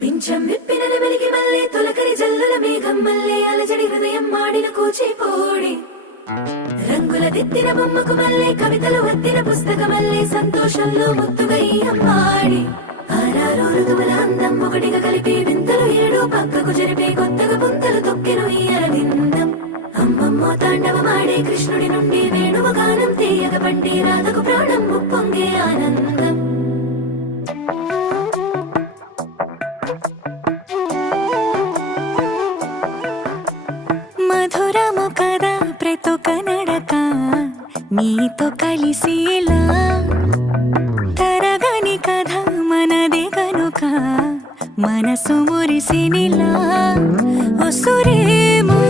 పింఛం విప్పిన నెమలికి మల్లె తొలకరి జల్లుల మేఘం మల్లె అలజడి హృదయం మాడిన కూచిపోడి రంగుల దిద్దిన బొమ్మకు మల్లె కవితలు వద్దిన పుస్తక మల్లె సంతోషంలో ముద్దుగా ఈ అమ్మాడి ఆరారు ఋతువుల అందం ఒకటిగా కలిపి వింతలు ఏడు పక్కకు జరిపే కొత్తగా పుంతలు తొక్కెను ఈ అరవిందం అమ్మమ్మో తాండవమాడే కృష్ణుడి నుండి వేణువ గానం తీయగ పండి రాధకు ప్రాణం ముప్పొంగే ఆనందం మధురము కదా ప్రతొక నడక నీతో కలిసేలా తరగని కథ మనదే కనుక మనసు మురిసినిలా ఉసురేమో